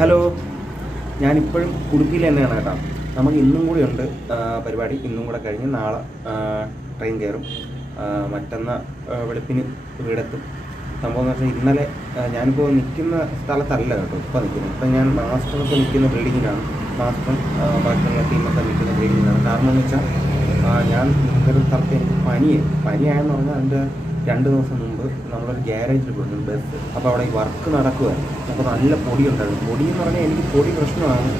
Hello, ഞാനിപ്പോഴും ഉടുപ്പിയിൽ തന്നെയാണ് കേട്ടോ. നമുക്ക് ഇന്നും കൂടി ഉണ്ട് പരിപാടി. ഇന്നും കൂടെ കഴിഞ്ഞ് നാളെ ട്രെയിൻ കയറും. മറ്റന്നാൾ വെളുപ്പിന് വീടെത്തും. സംഭവം എന്ന് വെച്ചാൽ ഇന്നലെ ഞാനിപ്പോൾ നിൽക്കുന്ന സ്ഥലത്തല്ല കേട്ടോ ഇപ്പോൾ നിൽക്കുന്നത്. ഇപ്പം ഞാൻ മാസ്റ്ററൊക്കെ നിൽക്കുന്ന ബിൽഡിങ്ങിലാണ്. മാസ്റ്ററും ബാക്കിയുള്ള ടീമൊക്കെ നിൽക്കുന്ന ബിൽഡിങ്ങിലാണ്. കാരണം എന്ന് വെച്ചാൽ ഞാൻ നിൽക്കുന്ന സ്ഥലത്ത് എനിക്ക് പനിയായെന്ന് പറഞ്ഞാൽ അതിൻ്റെ 2 ദിവസം മുമ്പ് നമ്മളൊരു ഗ്യാരേജിൽ പോയിരുന്നു ബസ്. അപ്പോൾ അവിടെ ഈ വർക്ക് നടക്കുമായിരുന്നു. അപ്പോൾ നല്ല പൊടി ഉണ്ടായിരുന്നു. പൊടി എന്ന് പറഞ്ഞാൽ എനിക്ക് പൊടി പ്രശ്നമാണ്.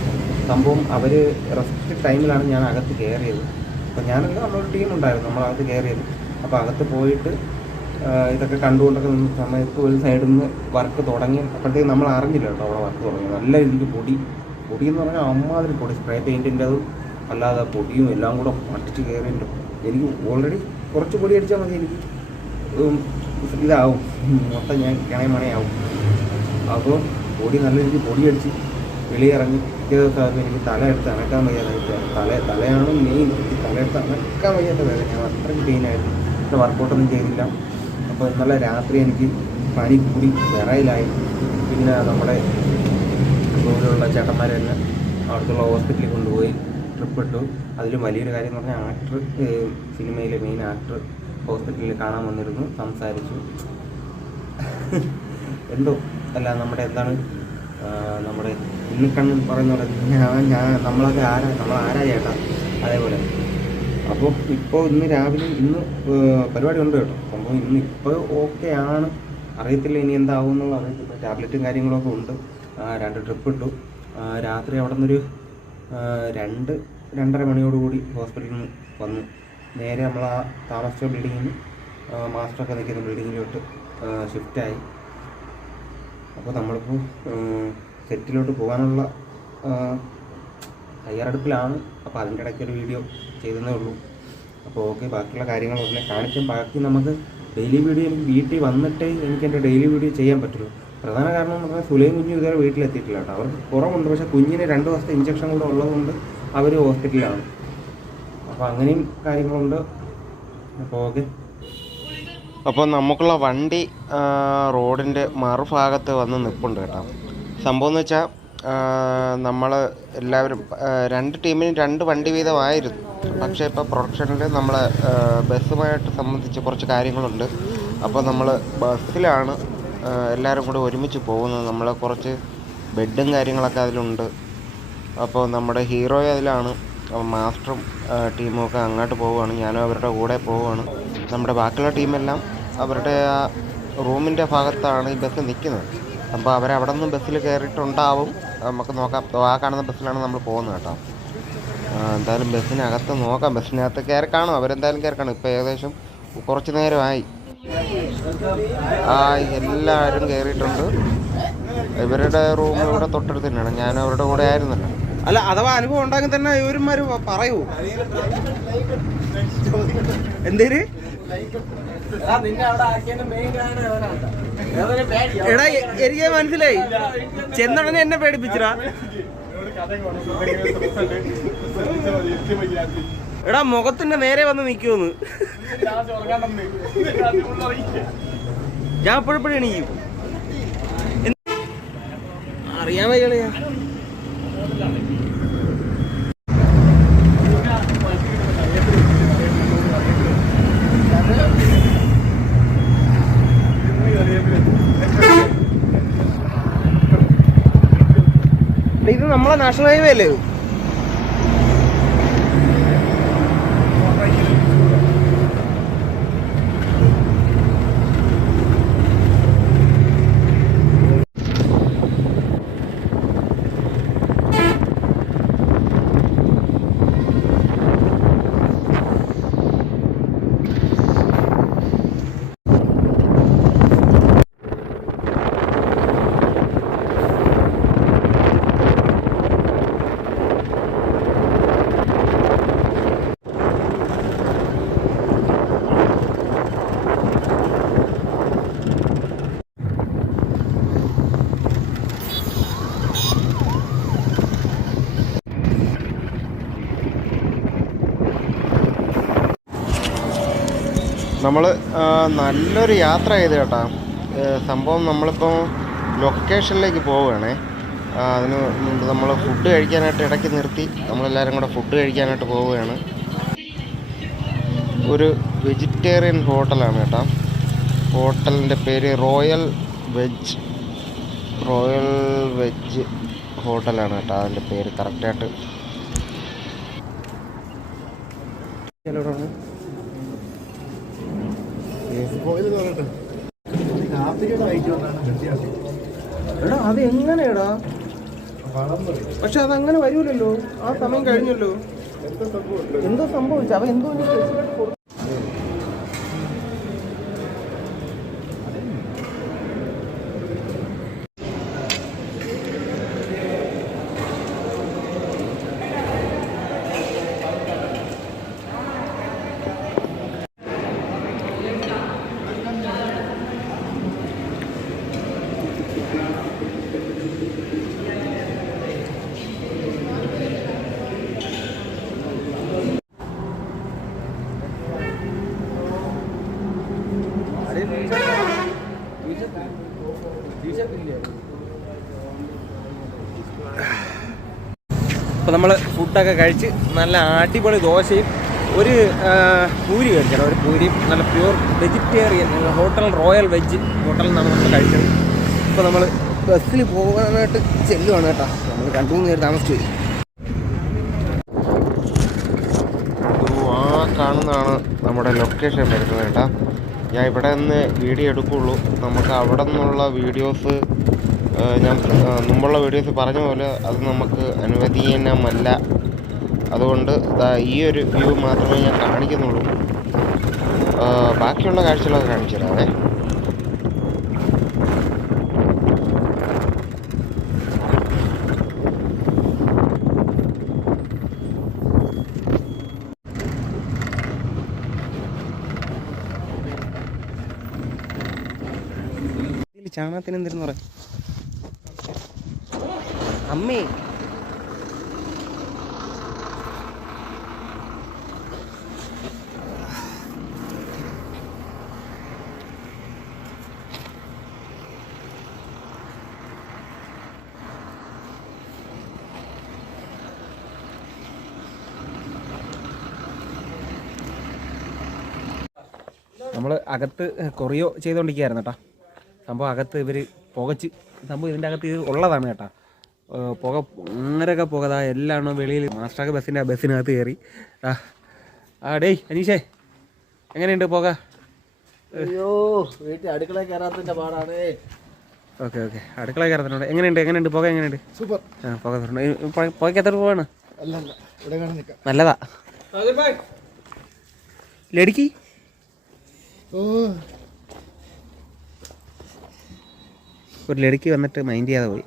സംഭവം അവർ റെസ്റ്റ് ടൈമിലാണ് ഞാൻ അകത്ത് കയറിയത്. അപ്പോൾ ഞാനല്ല, നമ്മളൊരു ടീമുണ്ടായിരുന്നു, നമ്മളകത്ത് കയറിയത്. അപ്പോൾ അകത്ത് പോയിട്ട് ഇതൊക്കെ കണ്ടുകൊണ്ടൊക്കെ നിന്ന സമയത്ത് ഒരു സൈഡിൽ നിന്ന് വർക്ക് തുടങ്ങി. അപ്പോഴത്തേക്ക് നമ്മൾ അറിഞ്ഞില്ല കേട്ടോ അവിടെ വർക്ക് തുടങ്ങി. നല്ല രീതിക്ക് പൊടി എന്ന് പറഞ്ഞാൽ അമ്മാതിരി പൊടി, സ്പ്രേ പെയിൻറ്റിൻ്റെതും അല്ലാതെ പൊടിയും എല്ലാം കൂടെ അടിച്ച് കയറിയിട്ടുണ്ട്. എനിക്ക് ഓൾറെഡി കുറച്ച് പൊടി അടിച്ചാൽ മതി, എനിക്ക് ഇതാവും, മൊത്തം ഞാൻ കിണയമണയാവും. അപ്പോൾ നല്ല രീതിക്ക് പൊടി അടിച്ച് വെളിയിറങ്ങി പിറ്റേ ദിവസമാകുമ്പോൾ എനിക്ക് തലയെടുത്ത് അനക്കാൻ വയ്യാതായിട്ട് തലയാണ് മെയിൻ. എനിക്ക് തലയെടുത്ത് അനക്കാൻ വയ്യാത്ത വേദന, ഞാൻ അത്രയ്ക്ക് പെയിനായിരുന്നു. പക്ഷേ വർക്കൗട്ടൊന്നും ചെയ്തില്ല. അപ്പോൾ ഇന്നലെ രാത്രി എനിക്ക് പനി കൂടി വിറയിലായി. പിന്നെ നമ്മുടെ ദൂരെയുള്ള ചേട്ടന്മാർ തന്നെ അടുത്തുള്ള ഹോസ്പിറ്റലിൽ കൊണ്ടുപോയി ട്രിപ്പ് ഇട്ടു. അതിലും വലിയൊരു കാര്യം എന്ന് പറഞ്ഞാൽ ആക്ടർ, സിനിമയിലെ മെയിൻ ആക്ടർ ഹോസ്പിറ്റലിൽ കാണാൻ വന്നിരുന്നു, സംസാരിച്ചു. എന്തോ അല്ല, നമ്മുടെ ഉണ്ണിക്കണ്ണൻ പറയുന്ന പോലെ നമ്മളൊക്കെ നമ്മളാരാ ചേട്ടാ, അതേപോലെ. അപ്പോൾ ഇപ്പോൾ ഇന്ന് രാവിലെ പരിപാടി ഉണ്ട് കേട്ടോ. സംഭവം ഇപ്പോൾ ഓക്കെ ആണ്. അറിയത്തില്ല ഇനി എന്താവും എന്നുള്ള അറിയത്തില്ല. ടാബ്ലറ്റും കാര്യങ്ങളൊക്കെ ഉണ്ട്. 2 ട്രിപ്പ് ഇട്ടു. രാത്രി അവിടെ നിന്നൊരു 2-2:30 മണിയോടുകൂടി ഹോസ്പിറ്റലിൽ നിന്ന് വന്നു. നേരെ നമ്മൾ ആ താമസിച്ച ബിൽഡിങ്ങിൽ നിന്ന് മാസ്റ്ററൊക്കെ നിൽക്കുന്ന ബിൽഡിങ്ങിലോട്ട് ഷിഫ്റ്റായി. അപ്പോൾ നമ്മളിപ്പോൾ സെറ്റിലോട്ട് പോകാനുള്ള തയ്യാറെടുപ്പിലാണ്. അപ്പോൾ അതിൻ്റെ ഇടയ്ക്കൊരു വീഡിയോ ചെയ്തതേ ഉള്ളൂ. അപ്പോൾ ഓക്കെ, ബാക്കിയുള്ള കാര്യങ്ങളൊക്കെ കാണിക്കാൻ. ബാക്കി നമുക്ക് ഡെയിലി വീഡിയോ എനിക്ക് വീട്ടിൽ വന്നിട്ടേ എനിക്ക് എൻ്റെ ഡെയിലി വീഡിയോ ചെയ്യാൻ പറ്റുള്ളൂ. പ്രധാന കാരണം എന്ന് പറഞ്ഞാൽ സുലൈം കുഞ്ഞ് ഇതുവരെ വീട്ടിലെത്തിയിട്ടില്ല കേട്ടോ. അവർക്ക് കുറവുണ്ട്, പക്ഷേ കുഞ്ഞിന് 2 ദിവസത്തെ ഇഞ്ചക്ഷൻ കൂടെ ഉള്ളതുകൊണ്ട് അവർ ഹോസ്പിറ്റലിലാണ്. അപ്പോൾ അങ്ങനെയും കാര്യങ്ങളുണ്ട്. അപ്പോൾ ഓക്കെ. അപ്പോൾ നമുക്കുള്ള വണ്ടി റോഡിൻ്റെ മറുഭാഗത്ത് വന്ന് നിൽപ്പുണ്ട് കേട്ടോ. സംഭവം എന്ന് വെച്ചാൽ നമ്മൾ എല്ലാവരും 2 ടീമിനും 2 വണ്ടി വീതമായിരുന്നു. പക്ഷേ ഇപ്പോൾ പ്രൊഡക്ഷനിൽ നമ്മൾ ബസ്സുമായിട്ട് സംബന്ധിച്ച് കുറച്ച് കാര്യങ്ങളുണ്ട്. അപ്പോൾ നമ്മൾ ബസ്സിലാണ് എല്ലാവരും കൂടെ ഒരുമിച്ച് പോകുന്നത്. നമ്മൾ കുറച്ച് ബെഡും കാര്യങ്ങളൊക്കെ അതിലുണ്ട്. അപ്പോൾ നമ്മുടെ ഹീറോയും അതിലാണ്. മാസ്റ്ററും ടീമുമൊക്കെ അങ്ങോട്ട് പോവുകയാണ്, ഞാനും അവരുടെ കൂടെ പോവുകയാണ്. നമ്മുടെ ബാക്കിയുള്ള ടീമെല്ലാം അവരുടെ ആ റൂമിൻ്റെ ഭാഗത്താണ് ഈ ബസ് നിൽക്കുന്നത്. അപ്പോൾ അവരവിടെ നിന്ന് ബസ്സിൽ കയറിയിട്ടുണ്ടാവും. നമുക്ക് നോക്കാം. ആ കാണുന്ന ബസ്സിലാണ് നമ്മൾ പോകുന്നത് കേട്ടോ. എന്തായാലും ബസ്സിനകത്ത് നോക്കാം. ബസ്സിനകത്ത് കയറി കാണും, അവരെന്തായാലും കയറി കാണും. ഇപ്പോൾ ഏകദേശം കുറച്ച് നേരമായി. എല്ലാവരും കയറിയിട്ടുണ്ട്. ഇവരുടെ റൂം ഇവിടെ തൊട്ടടുത്ത് തന്നെയാണ്. ഞാനും അവരുടെ കൂടെ ആയിരുന്നല്ലോ. അല്ല, അഥവാ അനുഭവം ഉണ്ടെങ്കിൽ തന്നെ ഇവരുമാർ പറയൂ. എന്തേര് എടാ, എനിക്ക് മനസ്സിലായി. ചെന്നുടനെ എന്നെ പേടിപ്പിച്ചടാ. എടാ, മുഖത്തിന്റെ നേരെ വന്ന് നിൽക്കുമെന്ന് ഞാൻ എപ്പോഴെപ്പോഴും എണീക്കും. അറിയാൻ വയ്യാ. ഇത് നമ്മളെ നാഷണൽ ഹൈവേ അല്ലേ? നമ്മൾ നല്ലൊരു യാത്ര ചെയ്ത് കേട്ടോ. സംഭവം നമ്മളിപ്പോൾ ലൊക്കേഷനിലേക്ക് പോവുകയാണേ. അതിന് മുമ്പ് നമ്മൾ ഫുഡ് കഴിക്കാനായിട്ട് ഇടയ്ക്ക് നിർത്തി നമ്മളെല്ലാവരും കൂടെ ഫുഡ് കഴിക്കാനായിട്ട് പോവുകയാണ്. ഒരു വെജിറ്റേറിയൻ ഹോട്ടലാണ് കേട്ടോ. ഹോട്ടലിൻ്റെ പേര് റോയൽ വെജ് ഹോട്ടലാണ് കേട്ടോ അതിൻ്റെ പേര് കറക്റ്റായിട്ട്. എടാ അത് എങ്ങനെയാടാ? പക്ഷെ അതങ്ങനെ വരൂലല്ലോ, ആ സമയം കഴിഞ്ഞല്ലോ. എന്തോ സംഭവിച്ചു? അവ എന്തോ അപ്പോൾ നമ്മൾ ഫുഡൊക്കെ കഴിച്ച് നല്ല അടിപൊളി ദോശയും ഒരു പൂരി കഴിക്കണം. ഒരു പൂരിയും നല്ല pure vegetarian hotel royal veg ഹോട്ടലിൽ നിന്നാണ് നമ്മൾ കഴിച്ചത്. ഇപ്പോൾ നമ്മൾ ബസ്സിൽ പോകാനായിട്ട് ചെല്ലുവാണ് കേട്ടോ. നമ്മൾ 2-3 നേരം താമസിച്ചു പോയി. കാണുന്നതാണ് നമ്മുടെ ലൊക്കേഷൻ വരുന്നത് കേട്ടോ. ഞാൻ ഇവിടെ നിന്ന് വീഡിയോ എടുക്കുകയുള്ളൂ. നമുക്ക് അവിടെ നിന്നുള്ള വീഡിയോസ് ഞാൻ മുമ്പുള്ള വീഡിയോസ് പറഞ്ഞ പോലെ അത് നമുക്ക് അനുവദനീയമല്ല. അതുകൊണ്ട് ഈ ഒരു വ്യൂ മാത്രമേ ഞാൻ കാണിക്കുന്നുള്ളൂ. ബാക്കിയുള്ള കാഴ്ചകളൊക്കെ കാണിച്ചു തരാവേ. ചാണകത്തിന് എന്തിരുന്ന് പറയാം അമ്മേ. നമ്മൾ അകത്ത് കൊറിയോ ചെയ്തുകൊണ്ടിരിക്കുകയായിരുന്നു കേട്ടോ. സംഭവം അകത്ത് ഇവർ പുകച്ച് സംഭവം ഇതിൻ്റെ അകത്ത് ഇത് ഉള്ളതാണ് കേട്ടോ. പുക അങ്ങനെയൊക്കെ പുകതാ എല്ലാം വെളിയിൽ മാസ്റ്ററാക്ക് ബസ്സിനകത്ത് കയറി. ഡേയ് അനീഷേ എങ്ങനെയുണ്ട് പുക? അയ്യോ വീട്ടിൽ അടുക്കള കയറാത്തതിൻ്റെ പാടാണ്. ഓക്കെ അടുക്കള കയറാത്തതുണ്ട്. എങ്ങനെയുണ്ട് പുക? എങ്ങനെയുണ്ട്? സൂപ്പർ. പുക പുകയ്ക്ക് എത്ര പോവാണ്? നല്ലതാ ലടിക്ക്. ഒരു ലടിക്ക് വന്നിട്ട് മൈൻഡ് ചെയ്യാതെ പോയി.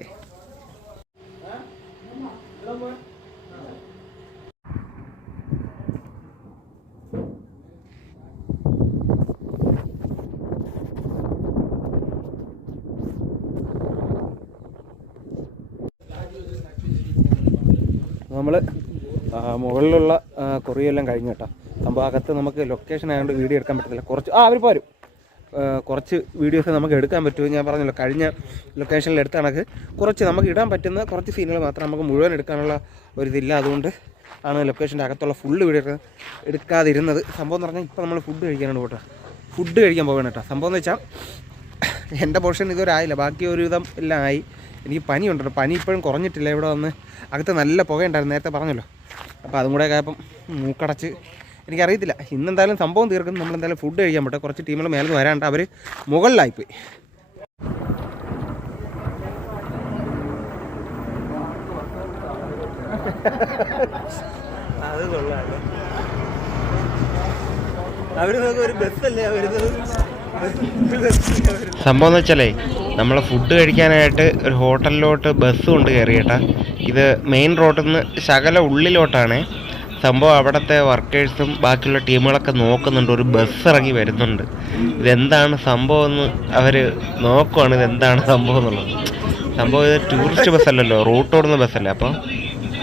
നമ്മൾ മുകളിലുള്ള കൊറിയെല്ലാം കഴിഞ്ഞു കേട്ടോ. സംഭവം അകത്ത് നമുക്ക് ലൊക്കേഷൻ ആയതുകൊണ്ട് വീഡിയോ എടുക്കാൻ പറ്റത്തില്ല. അവർ പോരും. കുറച്ച് വീഡിയോസ് നമുക്ക് എടുക്കാൻ പറ്റുമോ? ഞാൻ പറഞ്ഞല്ലോ കഴിഞ്ഞ ലൊക്കേഷനിൽ എടുത്ത കണക്ക് കുറച്ച് നമുക്ക് ഇടാൻ പറ്റുന്ന കുറച്ച് സീനുകൾ മാത്രം നമുക്ക് മുഴുവൻ എടുക്കാനുള്ള ഒരിതില്ല. അതുകൊണ്ട് ആണ് ലൊക്കേഷൻ്റെ അകത്തുള്ള ഫുള്ള് വീഡിയോ എടുക്കാതിരുന്നത്. സംഭവം എന്ന് പറഞ്ഞാൽ ഇപ്പോൾ നമ്മൾ ഫുഡ് കഴിക്കാനാണ് പോട്ടെ. ഫുഡ് കഴിക്കാൻ പോകണം കേട്ടോ. സംഭവം എന്ന് വെച്ചാൽ എൻ്റെ പോർഷൻ ഇതുവരെ ആയില്ല. ബാക്കി ഒരുവിധം എല്ലാം ആയി. എനിക്ക് പനിയുണ്ടല്ലോ. പനി ഇപ്പോഴും കുറഞ്ഞിട്ടില്ല. ഇവിടെ വന്ന് അകത്ത് നല്ല പുകയുണ്ടായിരുന്നു, നേരത്തെ പറഞ്ഞല്ലോ. അപ്പോൾ അതും കൂടെ ആയപ്പം മൂക്കടച്ച് എനിക്കറിയത്തില്ല. ഇന്നെന്തായാലും സംഭവം തീർക്കും. നമ്മളെന്തായാലും ഫുഡ് കഴിക്കാൻ പറ്റും. കുറച്ച് ടീമുകൾ മേലെ വരാണ്ട് അവർ മുകളിലായിപ്പോയി. അത് കൊള്ളാമല്ലോ. അവർ ഒരു ബസ്സല്ലേ വരുന്നത്. സംഭവം എന്ന് വെച്ചാലേ നമ്മൾ ഫുഡ് കഴിക്കാനായിട്ട് ഒരു ഹോട്ടലിലോട്ട് ബസ് കൊണ്ട് കയറി കേട്ടാ. ഇത് മെയിൻ റോഡിൽ നിന്ന് ശകല ഉള്ളിലോട്ടാണ് സംഭവം. അവിടുത്തെ വർക്കേഴ്സും ബാക്കിയുള്ള ടീമുകളൊക്കെ നോക്കുന്നുണ്ട്. ഒരു ബസ് ഇറങ്ങി വരുന്നുണ്ട്. ഇതെന്താണ് സംഭവം എന്ന് അവർ നോക്കുവാണ്. ഇതെന്താണ് സംഭവം എന്നുള്ളത്. സംഭവം ഇത് ടൂറിസ്റ്റ് ബസ്സല്ലല്ലോ, റൂട്ട് ഓടുന്ന ബസ്സല്ലേ. അപ്പോൾ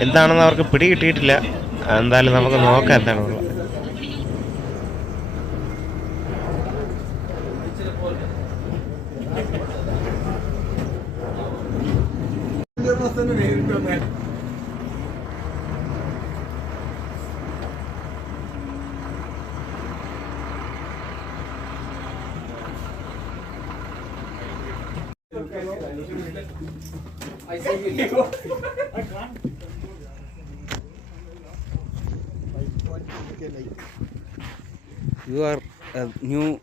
എന്താണെന്ന് അവർക്ക് പിടി കിട്ടിയിട്ടില്ല. എന്തായാലും നമുക്ക് നോക്കാം എന്താണെന്നുള്ളത്. You are a new.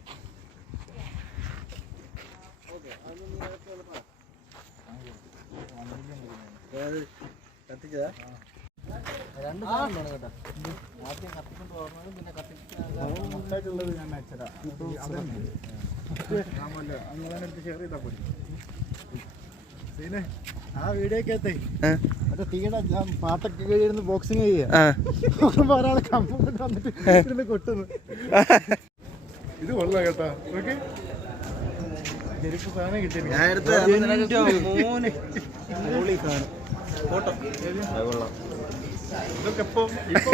രണ്ട് സാധനം വേണം കേട്ടോ. ആദ്യം കത്തിക്കൊണ്ട് പോകണം, പിന്നെ കത്തിക്കാനുള്ളത് ഞാൻ അയച്ചതാ. ആ വീഡിയോക്കകത്തെ മറ്റേ തീയുടെ പാട്ടൊക്കെ കഴിയുന്ന ബോക്സിങ് ചെയ്യുക, ഒരാളെ കമ്പ് കൊണ്ട് വന്നിട്ട് ഇരുന്ന് കൊട്ടുന്നു. ഇത് കൊള്ളാം കേട്ടോ. ചെരുപ്പ് സാധനം കിട്ടിയ ഇതൊക്കെ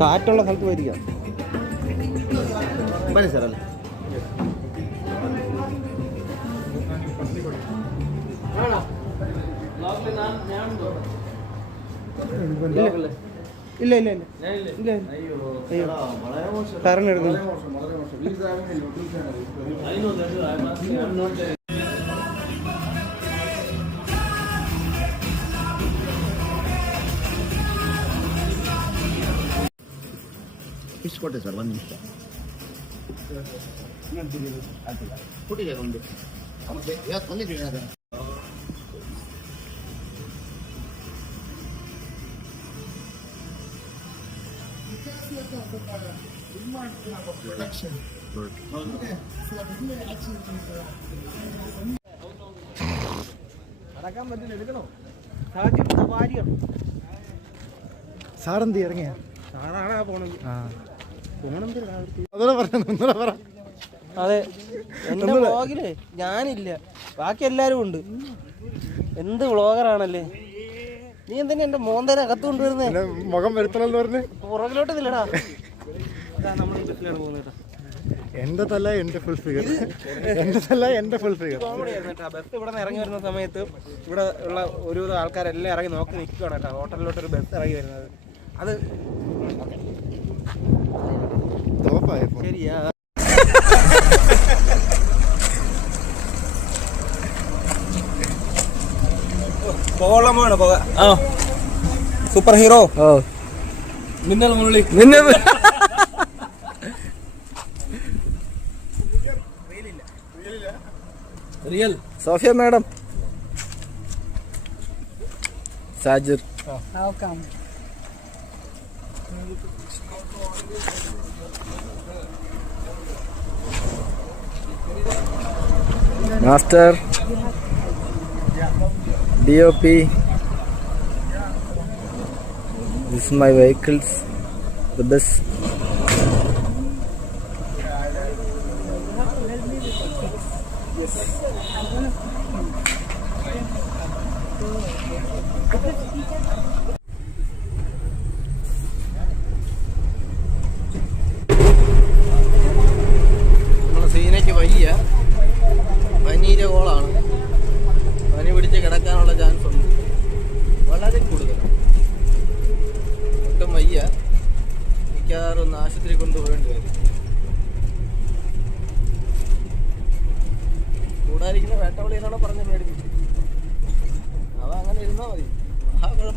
കാറ്റുള്ള സ്ഥലത്ത് പോയിരിക്കാം. സാറല്ലേ ഇല്ല ഇല്ല ഇല്ല ഇല്ല. അയ്യോ സാറിന് എടുക്കുന്നു. ಇಸ್ಕೊಟ್ಟೆ ಸರ್, ಒಂದು ನಿಮಿಷ ಕೊಟ್ಟಿದೆ ಒಂದು ಇವತ್ತು ಬಂದಿದ್ದೀವಿ ಅದ നടക്കാൻ പറ്റില്ല, എടുക്കണോ? സാറെന്ത് ഇറങ്ങിയ സാറാണ് പോണത്. അതെ, എന്റെ വ്ളോഗില് ഞാനില്ല, ബാക്കി എല്ലാരും ഉണ്ട്. എന്ത് വ്ളോഗറാണല്ലേ നീ? എന്തിനാ എന്റെ മോന്തേനെ അകത്ത് കൊണ്ടുവരുന്നേ? മുഖം വരുത്തണമെന്ന് പറഞ്ഞ് പുറകിലോട്ട് നില്ലടാ. അതാ നമ്മൾ ബസ്സിലാണ് പോകുന്നത്. എന്റെ തല എന്റെ ഫുൾ ഫിഗർ, എന്റെ തല എന്റെ ഫുൾ ഫിഗർ. ബസ് ഇവിടെ നിന്ന് ഇറങ്ങി വരുന്ന സമയത്ത് ഇവിടെ ഉള്ള ഒരുവിധം ആൾക്കാരെല്ലാം ഇറങ്ങി നോക്കി നിൽക്കുകയാണ് കേട്ടോ. ഹോട്ടലിലോട്ട് ഒരു ബസ് ഇറങ്ങി വരുന്നത് അത് തോപ്പായപ്പോ ശരിയാ. പോകണം പോക. Super hero Minnal Murali. Real Sophia madam, Sajir, master, DOP. This is my vehicles, the bus. നമ്മളെ സീനയ്ക്ക് വയ്യ, പനീരെ കോളാണ്. പനി പിടിച്ച് കിടക്കാനുള്ള ചാൻസ് ഉണ്ട്, വളരെ കൂടുതൽ. ഒട്ടും വയ്യ, മിക്കവാറും ഒന്ന് ആശുപത്രി കൊണ്ടുപോകേണ്ടി വരും. കൂടാതിരിക്കുന്ന വേട്ടവളി എന്നാണോ പറഞ്ഞ് മേടിപ്പിച്ചു. അവ അങ്ങനെ ഇരുന്നാൽ മതി, മഹാകുഴപ്പം.